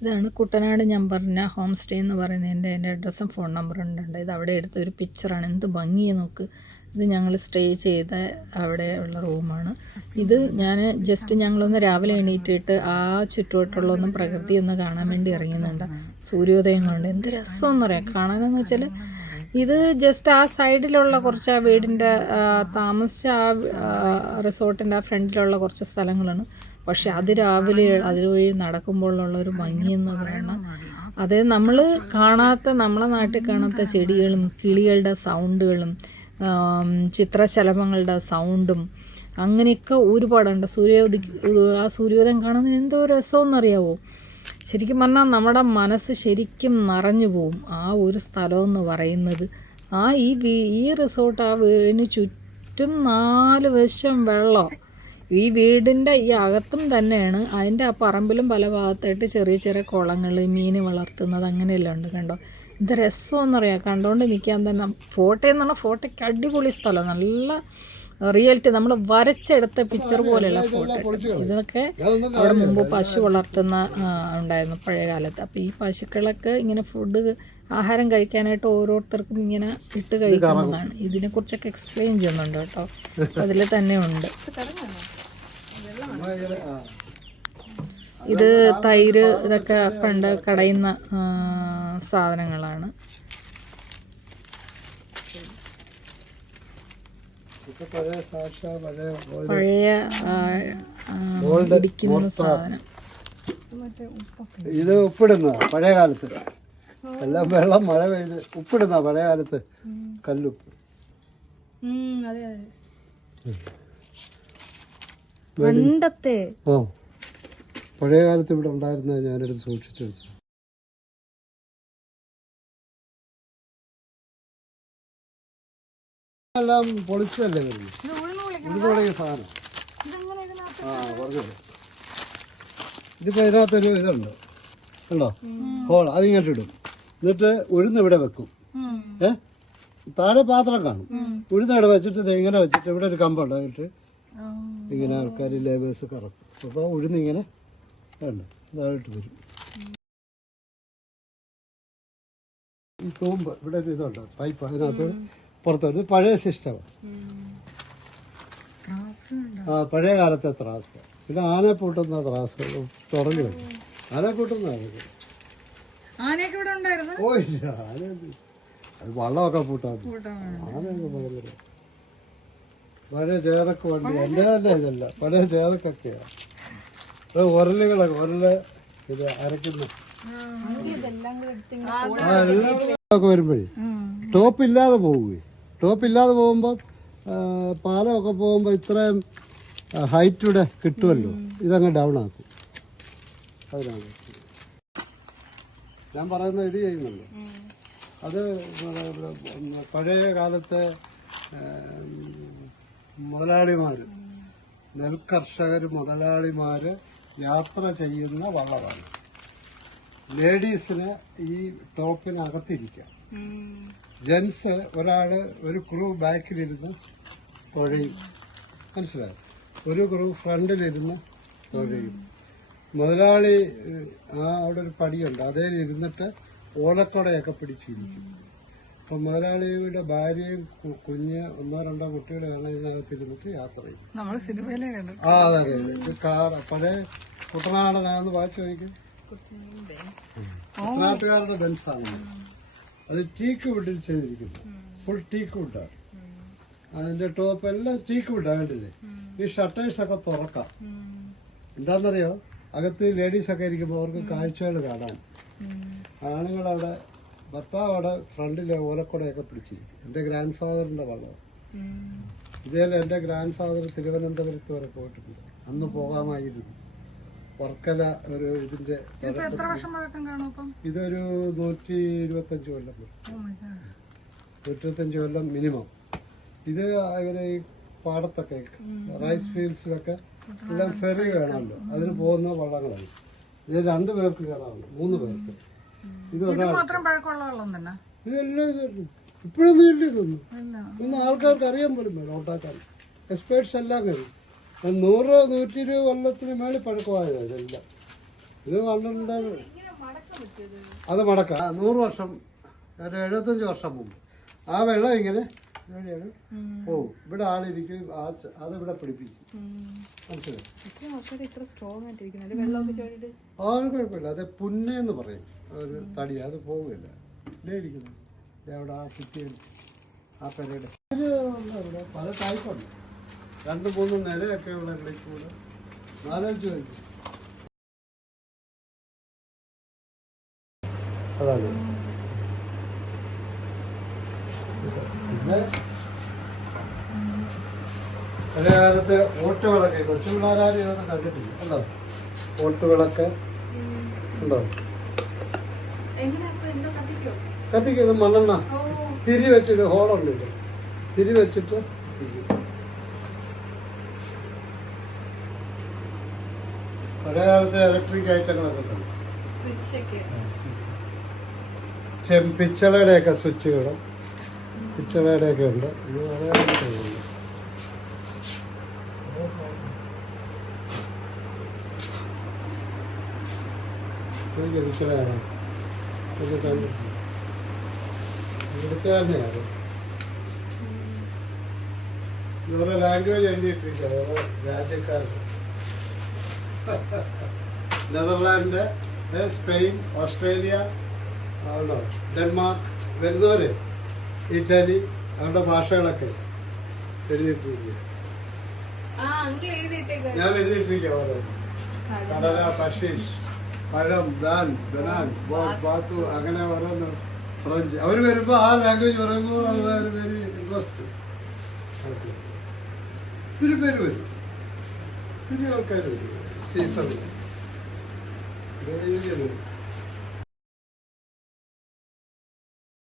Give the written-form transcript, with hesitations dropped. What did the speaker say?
ഇതാണ് കുട്ടനാട് ഞാൻ പറഞ്ഞ ഹോം സ്റ്റേ എന്ന് പറയുന്നതിൻ്റെ എൻ്റെ അഡ്രസ്സും ഫോൺ നമ്പറും ഉണ്ട്. ഇത് അവിടെ എടുത്ത ഒരു പിക്ചറാണ്. എന്ത് ഭംഗിയെ നോക്ക്. ഇത് ഞങ്ങൾ സ്റ്റേ ചെയ്ത അവിടെ ഉള്ള റൂമാണ്. ഇത് ഞാൻ ജസ്റ്റ് ഞങ്ങളൊന്ന് രാവിലെ എണീറ്റിട്ട് ആ ചുറ്റുവട്ടുള്ളൊന്നും പ്രകൃതി ഒന്ന് കാണാൻ വേണ്ടി ഇറങ്ങുന്നുണ്ട്. സൂര്യോദയം കൊണ്ട് എന്ത് രസമെന്നറിയാം കാണാനെന്ന് വെച്ചാൽ. ഇത് ജസ്റ്റ് ആ സൈഡിലുള്ള കുറച്ച് ആ വീടിൻ്റെ താമസിച്ച ആ റിസോർട്ടിൻ്റെ ആ ഫ്രണ്ടിലുള്ള കുറച്ച് സ്ഥലങ്ങളാണ്. പക്ഷെ അതിരാവിലെ അതുവഴി നടക്കുമ്പോഴുള്ളൊരു ഭംഗിയെന്ന് പറയുന്നത് അത് നമ്മൾ കാണാത്ത, നമ്മളെ നാട്ടിൽ കാണാത്ത ചെടികളും കിളികളുടെ സൗണ്ടുകളും ചിത്രശലഭങ്ങളുടെ സൗണ്ടും അങ്ങനെയൊക്കെ ഒരുപാടുണ്ട്. ആ സൂര്യോദയം കാണുന്നതിന് എന്തോ രസമെന്നറിയാവോ. ശരിക്കും പറഞ്ഞാൽ നമ്മുടെ മനസ്സ് ശരിക്കും നിറഞ്ഞു പോവും. ആ ഒരു സ്ഥലമെന്ന് പറയുന്നത് ഈ റിസോർട്ട് ആ വീടിന് ചുറ്റും 4 വശം വെള്ളം. ഈ വീടിൻ്റെ ഈ അകത്തും തന്നെയാണ്. അതിൻ്റെ ആ പറമ്പിലും പല ഭാഗത്തായിട്ട് ചെറിയ ചെറിയ കുളങ്ങൾ, മീൻ വളർത്തുന്നത് അങ്ങനെയെല്ലാം ഉണ്ട്. കണ്ടോ ഇത് രസമെന്നറിയാം. കണ്ടോണ്ട് നിൽക്കാൻ തന്നെ. ഫോട്ടോ എന്ന് പറഞ്ഞാൽ ഫോട്ടോയ്ക്ക് അടിപൊളി സ്ഥലം, നല്ല റിയാലിറ്റി, നമ്മൾ വരച്ചെടുത്ത പിക്ചർ പോലെയുള്ള ഫോട്ടോ. ഇതൊക്കെ അവിടെ മുമ്പ് പശു വളർത്തുന്ന ഉണ്ടായിരുന്നു പഴയ കാലത്ത്. അപ്പോൾ ഈ പശുക്കളൊക്കെ ഇങ്ങനെ ആഹാരം കഴിക്കാനായിട്ട് ഓരോരുത്തർക്കും ഇങ്ങനെ ഇട്ട് കഴിക്കുന്നതാണ്. ഇതിനെക്കുറിച്ചൊക്കെ എക്സ്പ്ലെയിൻ ചെയ്യുന്നുണ്ട് കേട്ടോ, അതിൽ തന്നെ ഉണ്ട്. ഇത് തൈര് ഇതൊക്കെ പണ്ട് കടയുന്ന സാധനങ്ങളാണ്. പഴയ ഇടിക്കുന്ന സാധനം. ഇത് ഉപ്പിടുന്ന പഴയ കാലത്ത് എല്ലാം വെള്ളം മഴ പെയ്ത് ഉപ്പിടുന്ന പഴയ കാലത്ത് കല്ലുപ്പ്. പണ്ടത്തെ പഴയ കാലത്ത് ഇവിടെ ഉണ്ടായിരുന്നത് ഞാനെടുത്ത് സൂക്ഷിച്ചെടുത്തു. എല്ലാം പൊളിച്ചല്ലേ വരുന്നത്, ഉഴുന്നുപൊളിയ സാധനം. പറഞ്ഞത് ഇതിപ്പോ ഇതിനകത്തൊരു ഇതുണ്ട് കണ്ടോ, ഹോൾ. അതിങ്ങോട്ട് ഇടും. എന്നിട്ട് ഉഴുന്ന് ഇവിടെ വെക്കും. താഴെ പാത്രം കാണും. ഉഴുന്ന് ഇവിടെ വെച്ചിട്ട് ഇങ്ങനെ വെച്ചിട്ട് ഇവിടെ ഒരു കമ്പുണ്ടായിട്ട് ഇങ്ങനെ ആൾക്കാർ ലേബേഴ്സ് കറക്കും. അപ്പോൾ ഉഴുന്ന് ഇങ്ങനെ വേണ്ട ഇതായിട്ട് വരും. ഈ തൂമ്പ് ഇവിടെ ഒരു ഇതുണ്ട്, പൈപ്പ്. അതിനകത്ത് പുറത്തോട്ട് പഴയ സിസ്റ്റമാണ്. പഴയ കാലത്തെ ത്രാസ്. പിന്നെ ആന പൂട്ടുന്ന ത്രാസ് തുറന്നു വരും. ആന പൂട്ടുന്ന ഓ ഇല്ല, ആന അത് വള്ളമൊക്കെ പൂട്ടാൻ. ആനയൊക്കെ ഭയങ്കര പഴയ ചേതക്ക് വണ്ടി. എൻ്റെ തന്നെ ഇതല്ല, പഴയ ചേതക്കൊക്കെയാണ്. അത് ഉരലുകളൊക്കെ ഇത് അരക്കുന്ന എല്ലാം വരുമ്പോഴേ ടോപ്പില്ലാതെ പോവുകയും, ടോപ്പില്ലാതെ പോകുമ്പോൾ പാലമൊക്കെ പോകുമ്പോൾ ഇത്രയും ഹൈറ്റൂടെ കിട്ടുമല്ലോ, ഇതങ്ങ് ഡൗൺ ആക്കും. അതിനാണ് ഞാൻ പറയുന്നത്. ഇത് ചെയ്യുന്നുണ്ട് അത് പഴയ കാലത്തെ മുതലാളിമാര്, നെൽകർഷകർ മുതലാളിമാര് യാത്ര ചെയ്യുന്ന വള്ളമാണ്. ലേഡീസിന് ഈ ടോപ്പിനകത്തിരിക്കാം. ജെൻസ് ഒരു ക്രൂ ബാക്കിലിരുന്ന് തുഴയും. മനസ്സിലായോ? ഒരു ക്രൂ ഫ്രണ്ടിലിരുന്ന് തുഴയും. മുതലാളി അവിടെ ഒരു പടിയുണ്ട്, അതേൽ ഇരുന്നിട്ട് ഓലക്കൊടയൊക്കെ പിടിച്ചിരിക്കും. അപ്പൊ മുതലാളിയുടെ ഭാര്യയും കുഞ്ഞ് 1-2 കുട്ടികളാണ് ഇതിനകത്തിരുന്നിട്ട് യാത്ര ചെയ്യും. അതെ. ഇത് കാർ പഴയ കുട്ടനാടനാന്ന് വായിച്ചു നോക്കും. കുട്ടനാട്ടുകാരുടെ ബെൻസാണ്. അത് ടീക്ക് വുഡിൽ ചെയ്തിരിക്കുന്നു. ഫുൾ ടീക്ക് വുഡാണ്. അതിന്റെ ടോപ്പ് എല്ലാം ടീക്ക് വുഡാണ്. കണ്ടില്ലേ? ഈ ഷട്ടേഴ്സ് ഒക്കെ തുറക്കാം. എന്താണെന്നറിയോ, അകത്ത് ലേഡീസൊക്കെ ഇരിക്കുമ്പോൾ അവർക്ക് കാഴ്ചകൾ കാണാൻ. ആണുങ്ങളവിടെ, ഭർത്താവ് അവിടെ ഫ്രണ്ടിലെ ഓലക്കൊടയൊക്കെ പിടിച്ചിരിക്കും. എന്റെ ഗ്രാൻഡ് ഫാദറിന്റെ വള്ളം. ഇതേപോലെ എന്റെ ഗ്രാൻഡ് ഫാദർ തിരുവനന്തപുരത്ത് വരെ പോയിട്ടുണ്ട്. അന്ന് പോകാമായിരുന്നു. വർക്കല ഒരു ഇതിന്റെ ഇതൊരു 125 കൊല്ലം, 125 കൊല്ലം മിനിമം. ഇത് ഇവരെ ഈ പാടത്തൊക്കെ റൈസ് ഫീൽഡ്സിലൊക്കെ എല്ലാം ഫെറി വേണമല്ലോ, അതിന് പോകുന്ന വള്ളങ്ങളാണ്. ഇത് 2 പേർക്ക് കയറാറുണ്ട്, 3 പേർക്ക്. ഇതെല്ലാം ഇപ്പോഴൊന്നും ഇല്ല. ഇതൊന്നും ആൾക്കാർക്ക് അറിയാൻ പോലും വേണം ഉണ്ടാക്കാൻ. എക്സ്പേർട്സ് എല്ലാം കഴിയും. 100-120 കൊല്ലത്തിന് മേളിൽ പഴക്കമായത് ഇതെല്ലാം. ഇത് 12 അത് മടക്കാം 100 വർഷം, ഒരു 75 വർഷം മുമ്പ് ആ വെള്ളം ഇങ്ങനെ ഇവിടെയാണ് പോവും. ഇവിടെ ആളിരിക്കും, അതിവിടെ പിടിപ്പിക്കും. മനസ്സിലായി? ആ കുഴപ്പമില്ല. അത് പുന്നെന്ന് പറയും, ഒരു തടി. അത് പോവില്ല. ഇല്ലേ ഇരിക്കുന്നു അവിടെ ആ കുറ്റിയിൽ ആ പെരയുടെ ഇവിടെ പല ടൈപ്പുണ്ട്. 2-3 നിലയൊക്കെ ഉള്ള കൂടെ 4-5 വരും. അതാണ്. പിന്നെ പഴയ കാലത്ത് ഓട്ടുകളൊക്കെ കൊച്ചു പിള്ളേരാരും ഇതൊന്നും കണ്ടിട്ടില്ല. ഉണ്ടോ ഓട്ടുകളൊക്കെ ഉണ്ടോ? കത്തിക്കുന്നത് മണ്ണെണ്ണ തിരി വെച്ചിട്ട് ഹോളുണ്ട്. തിരി വെച്ചിട്ട് പഴയ കാലത്തെ ഇലക്ട്രിക് ഐറ്റങ്ങളൊക്കെ ഉണ്ട്. പിച്ചളയുടെയൊക്കെ സ്വിച്ചുകൾ, പിച്ചളയുടെയൊക്കെ ഉണ്ട്. ഇത് പഴയ കാലത്തുണ്ട്. പിച്ചളയാണ് ഇവിടുത്തെ തന്നെയാണ്. ഓരോ ലാംഗ്വേജ് എഴുതിയിട്ടിരിക്കുക, ഓരോ രാജ്യക്കാർക്ക്. നെതർലാൻഡ്, സ്പെയിൻ, ഓസ്ട്രേലിയ, ആണോ ഡെൻമാർക്ക് വരുന്നവര്, ഇറ്റലി, അവരുടെ ഭാഷകളൊക്കെ എഴുതിയിട്ടിരിക്കുക. ഞാൻ എഴുതിയിട്ടിരിക്കുക ഓരോ. കടല, പഷീഷ്, പഴം, ദാൻ, ബനാൻ, ബാത്തു, അങ്ങനെ ഓരോന്ന് ഫ്രഞ്ച്. അവർ വരുമ്പോ ആ ലാംഗ്വേജ് പറയുമ്പോൾ വെരി ഇൻട്രസ്റ്റ്. ഒത്തിരി പേര് വരും, ഒത്തിരി ആൾക്കാർ വരും സീസണിൽ.